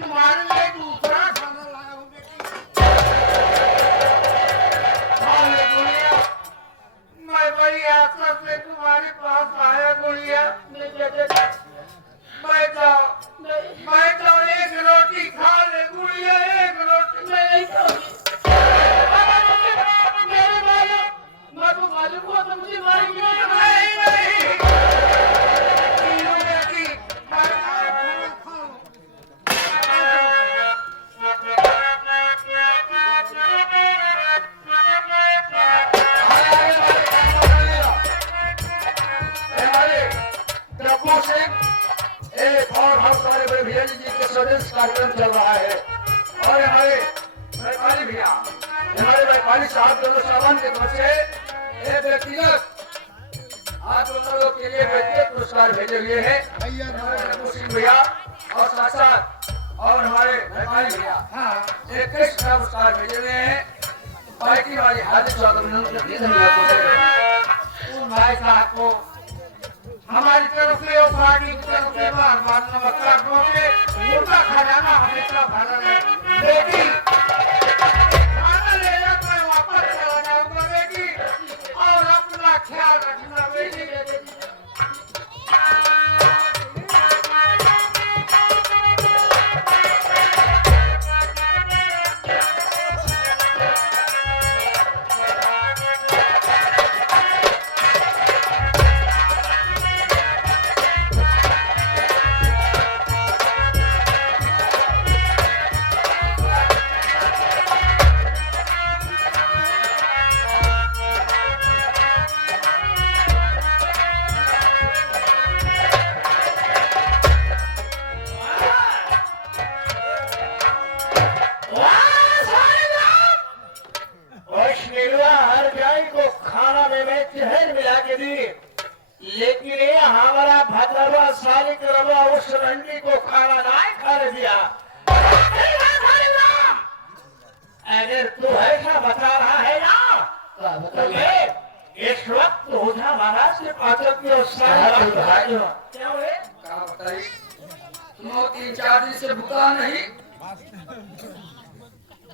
तुम्हारे लिए दूसरा खाना लाया हूँ बेटी। हाँ ले गुड़िया, मैं बड़ी आशा से तुम्हारे पास आया गुड़िया। मैं तो एक रोटी खा ले गुड़िया, एक रोटी मैं नहीं खाऊंगी। मेरे मालूम, मैं तो मालूम हुआ तो मुझे मारेंगे। नहीं नहीं तीनों बेटी एक और हम सारे बड़े भैया जी के स्वदेश कार्यक्रम चल रहा है और हमारे वैपारी भैया, हमारे वैपारी साहब दोनों सामान के तरफ से एक व्यक्तिगत आज दोनों लोग के लिए व्यक्तिगत पुरस्कार भेजे हुए हैं हमारे सिंह भैया और साथ साथ और हमारे वैपारी भैया एक कृष्ण पुरस्कार भेजे हुए हैं। पार्टी वाली हार्दिक स्वागत उन भाई साहब को हमारी तरफ से और पार्टी की तरफ से बार बार नमस्कार पहुंचे। उनका खजाना हमेशा भरा रहे। बेटी खाना ले जाकर मैं वापस चला जाऊंगा बेटी, और अपना ख्याल रखना बेटी। लेकिन ये हमारा भद्रवा साली करवा उस रंडी को खाना नहीं खा दिया। अगर तू ऐसा बता रहा है ना तो इस वक्त ओझा महाराज के पाचक की क्या हुए क्या बताइए। तुम 3-4 दिन से भूखा नहीं,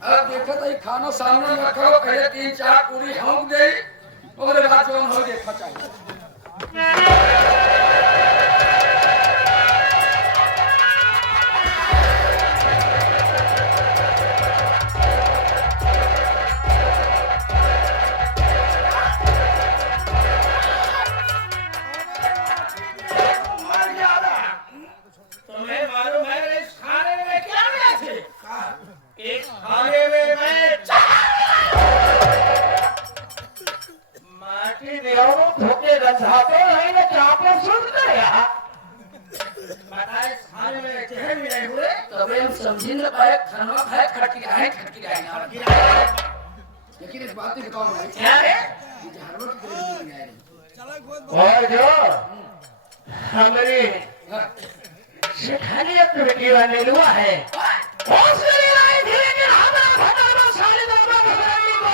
अब देखो तो खाना सामने रखो, पहले 3-4 पूरी होंक गई और बाद जो हो देखा चाहिए। तुम्हें मालूम है इस खाने में क्या मिला थे? इस खाने में मैं माटी देवरों धोके गंधाते नहीं ना चापे सुन गया। बताए इस खाने में चहरे मिले हुए तबे हम समझी न पाए खाना खाए खटकी गाए लेकिन इस बात की बताओ मैं क्या है ये हरवट के लिए और जो हमारी शिखानियत बेटी वाले लुआ है उसके लिए आए थे कि हमारा भगवान सारे दरबार में को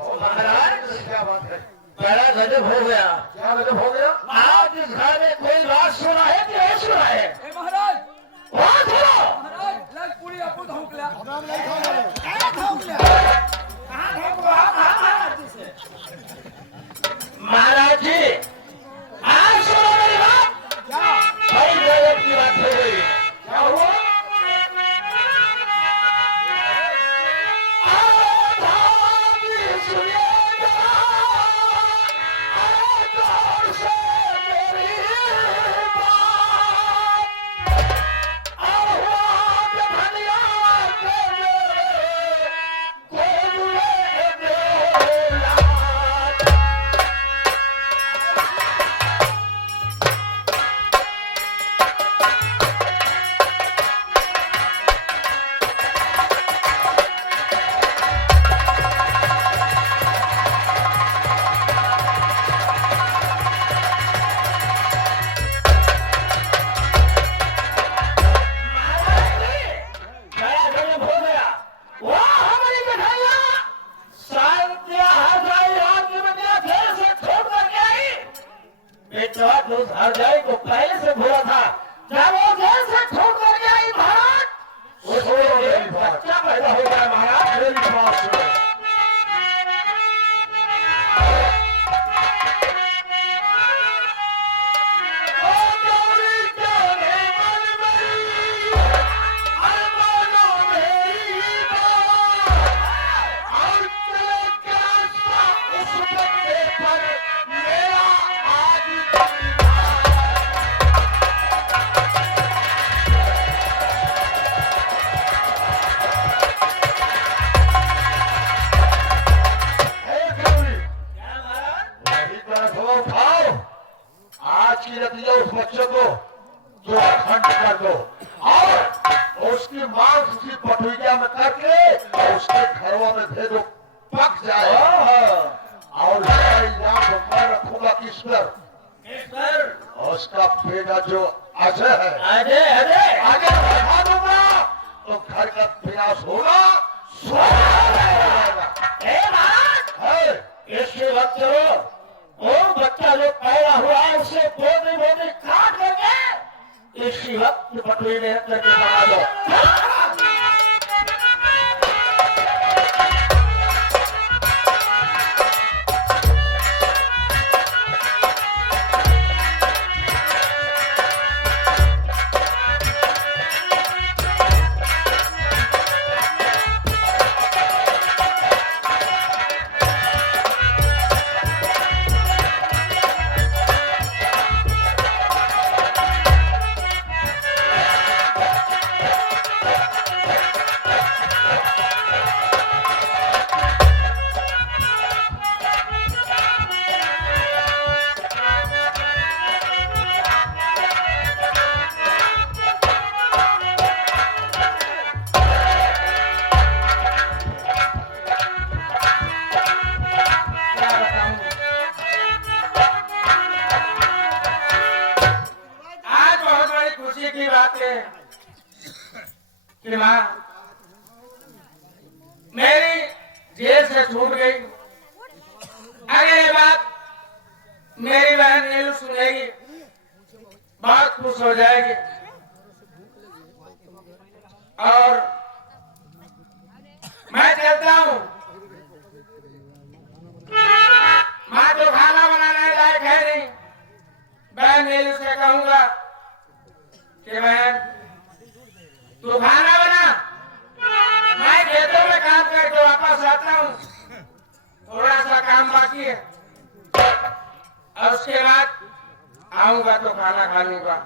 ओ महाराज क्या बात है, बड़ा गजब हो गया। क्या गजब हो गया? आज इस घर में कोई बात सुना है कि नहीं सुना है? महाराज बात सुनो महाराज लग पूरी आपको धोख लिया महाराज जी आज सुनो मेरी बात। क्या बड़ी गजब की बात हो गई। क्या हुआ? सुनिएगा बेटा तो हरजाई को पहले से भूला था। जब वो जेल से छूट कर गया ये महाराज, उसको एक बच्चा पैदा हो गया महाराज। मेरी बात सुनो। आज की नतीजा उस बच्चे को जो खंड कर दो और उसकी मांस उसी पटुइया में करके और उसके घरों में भेजो, पक जाए। और इनाम तो मैं रखूंगा किसपर, और उसका बेटा जो अजय है, अजय अजय आगे बढ़ा दूंगा तो घर का विनाश होगा, इसी वक्त वो बच्चा जो पैदा हुआ है उसे बोलने बोलने काट देंगे। इसी वक्त पटुई में करके बना दो। कि माँ मेरी जेल से छूट गई। अगर ये बात मेरी बहन नीलू सुनेगी बहुत खुश हो जाएगी और मैं चलता हूँ। माँ तो खाना बनाने लायक है नहीं। बहन नीलू से कहूंगा कि बहन तू खाना बना, मैं खेतों में काम करके वापस आता हूँ, थोड़ा सा काम बाकी है और उसके बाद आऊंगा तो खाना खा लूंगा।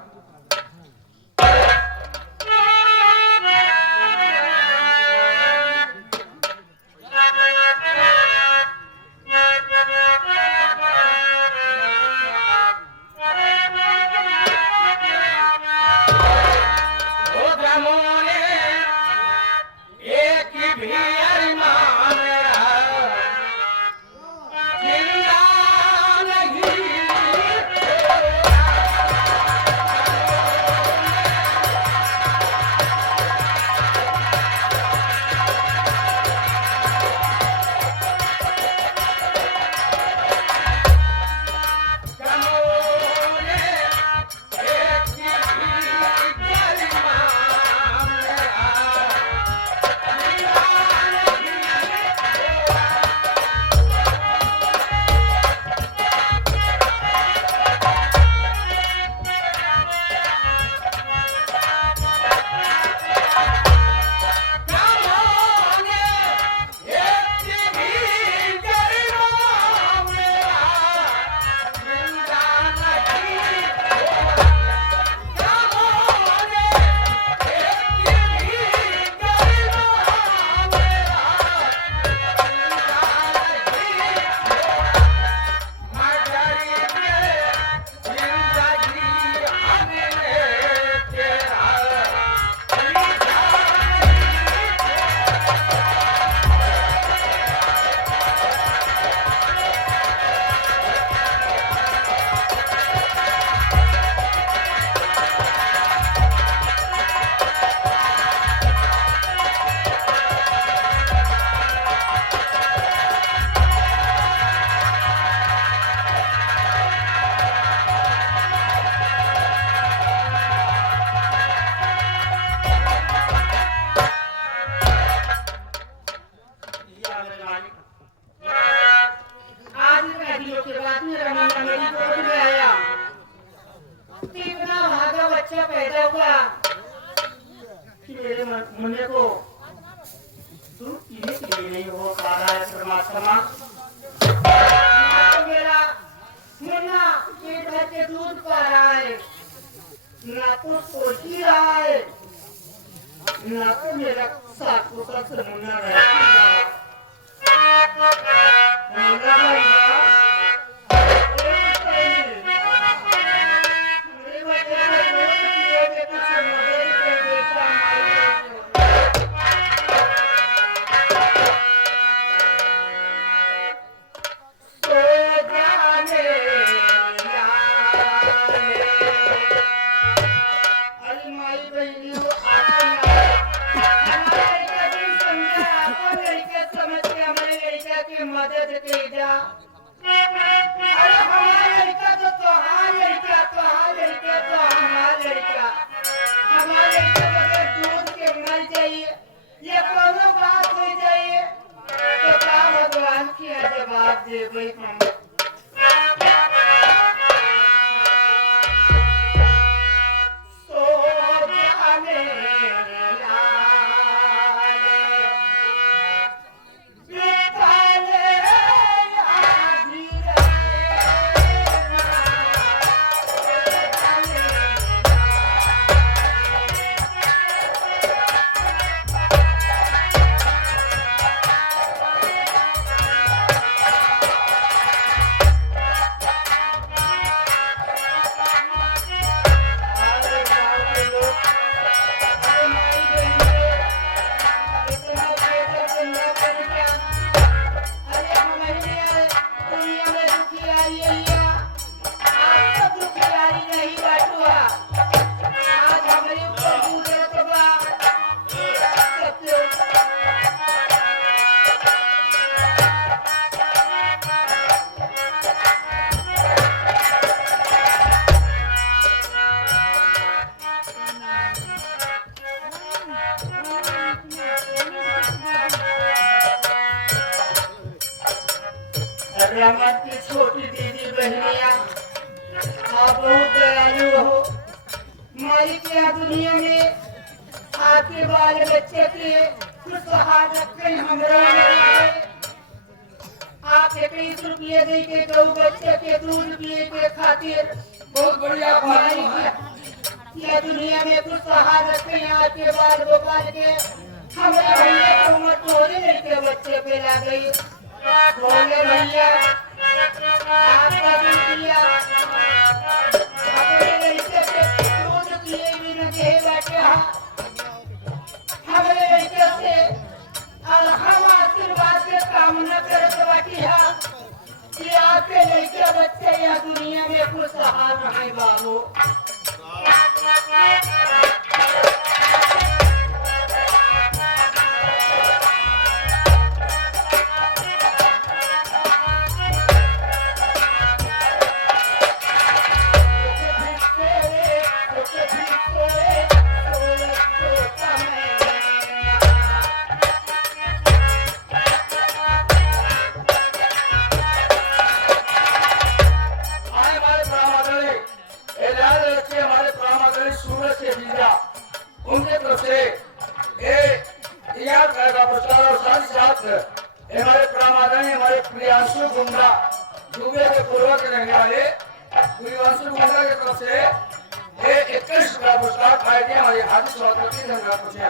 आदमी रमीना मेरी गोद में आया, इतना भागा बच्चा पैदा हुआ कि मेरे मुन्ने को दूध पीने के लिए नहीं हो पा रहा है। परमात्मा तो मेरा मुन्ना पेट भर के दूध पा रहा है, ना तो सोची रहा है, ना तो मेरा साथों का मुन्ना रह मदद की जा। अरे हमारा लड़का तो हमारा लड़का बगैर दूध के मर जाइए, ये कोनो बात हो जाइए तो क्या भगवान की जवाब दे गई हम। रमत की छोटी दीदी बहनिया आप बहुत दयालु हो। मालिक यहाँ दुनिया में आपके बाल बच्चे के खुशहाल रखें। हमरा आप 21 रुपये दे के गौ बच्चे के दूध पिए के खातिर बहुत बढ़िया यह दुनिया में खुशहाल रखें। आपके बाल गोपाल के हमारे भैया की उम्र थोड़ी लड़के बच्चे पे ला गई। बोले भैया आपका दुनिया हमारे लड़के के दूध पिए भी न दे बैठे हमारे लड़के से और हम आशीर्वाद के कामना करते बैठी कि आपके लड़के बच्चे यह दुनिया में खुशहाल रहे बाबू। उनके तरफ से हमारे प्रामादनी हमारे प्रियांशु गुंडा दुबे के पूर्व के रहने वाले प्रियांशु गुंडा की तरफ से 21 का पुरस्कार पाए गए हमारे हाथी स्वागत धन्यवाद पूछे।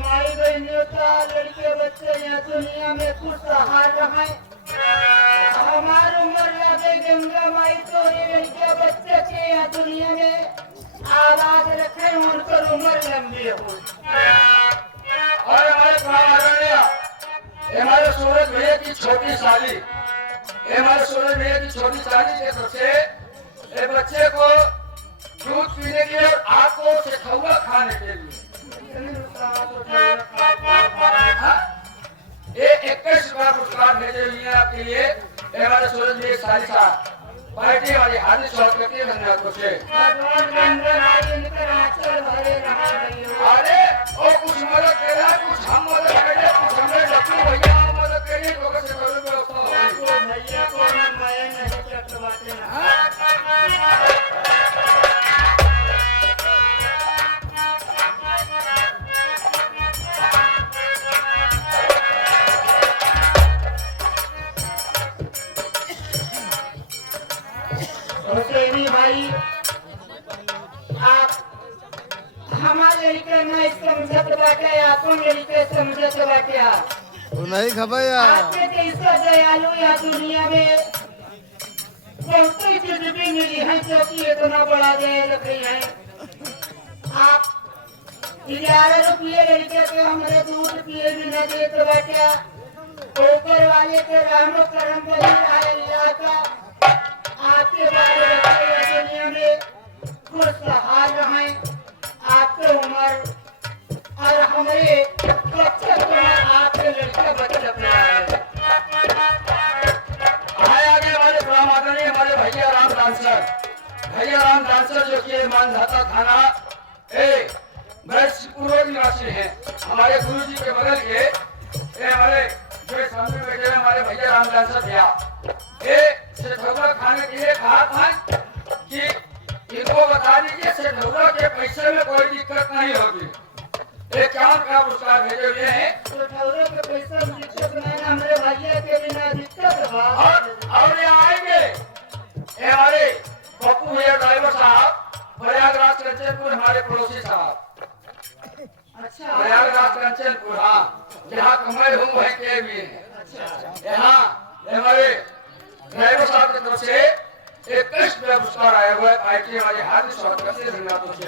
माई बहनों का लड़के बच्चे यहाँ दुनिया में खुशहाल रहे। हमारी उम्र लगे गंगा माई तोरे लड़के बच्चे के यहाँ दुनिया में आवाज रखे उनकर उम्र लंबी हो। और हमारे प्रामादनी हमारे सूरज भैया की छोटी साली के तरफ से बच्चे को दूध पीने के लिए और आपको सिखौआ खाने के लिए 21 का पुरस्कार भेजे हुए हैं आपके लिए। हमारे सूरज भैया साली साहब पार्टी वाली हाथी स्वागत के धन्यवाद पूछे। अरे वो कुछ मदद करे कुछ हम मदद करे कुछ हमें भैया भाई आप हमारे लड़के नहीं समझत बाटे, आपन लड़के समझत बाटे। वो नहीं खबैया आपके जैसा दयालु या दुनिया में बहुत चीज भी मिली है जो कि इतना बड़ा दयालु लकड़ी है। आप 11 रुपये लड़के के हमारे दूध पिए भी न देते बाटे। ऊपर वाले के रहमो करम बनी है अल्लाह का। आपके बारे में दुनिया में खुशहाल रहें। आपके उम्र और हमारे बच्चे आपके लड़के बच्चे आए आगे हमारे प्रणाम आदरणीय हमारे भैया राम डांसर जो कि मानधाता थाना पूर्व निवासी हैं। हमारे गुरु जी के बगल के हमारे जो सामने बैठे हैं हमारे भैया राम डांसर भैया सेठौरा खाने के लिए कहा था कि इनको बता दीजिए सेठौरा के पैसे में कोई दिक्कत नहीं होगी। एक काम का पुरस्कार भेजे हुए हैं के पैसे में दिक्कत नहीं, हमारे भैया के बिना दिक्कत और ये आएंगे हमारे पप्पू भैया ड्राइवर साहब प्रयागराज कंचनपुर हमारे पड़ोसी साहब। अच्छा प्रयागराज कंचनपुर हाँ जहाँ कमल हूँ वही के भी है। यहाँ हमारे ड्राइवर साहब की तरफ से एक कृष्ण पुरस्कार आया हुआ है। पार्टी हमारे हार्दिक स्वागत करते हैं धन्यवादों से।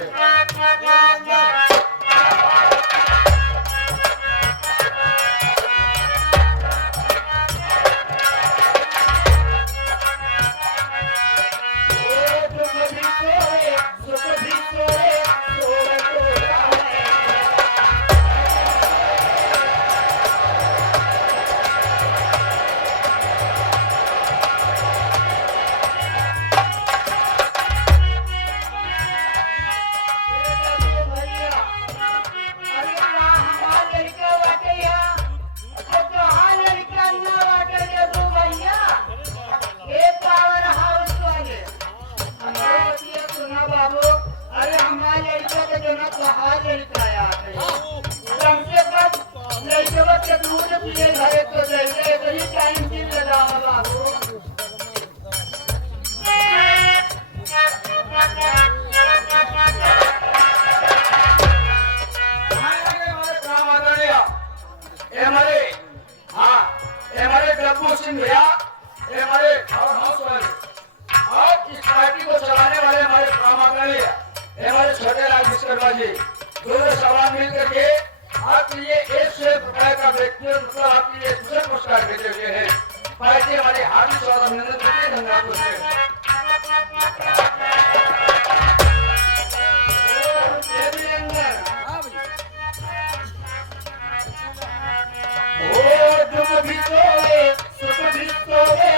दोनों सवाल मिल करके आपके लिए 101 रुपए का व्यक्तिगत मतलब आपके लिए दूसरे पुरस्कार भेजे हुए हैं। पार्टी हमारे हार्दिक स्वागत अभिनंदन करते हैं धन्यवाद ओ तुम भी सोए सुख भी सोए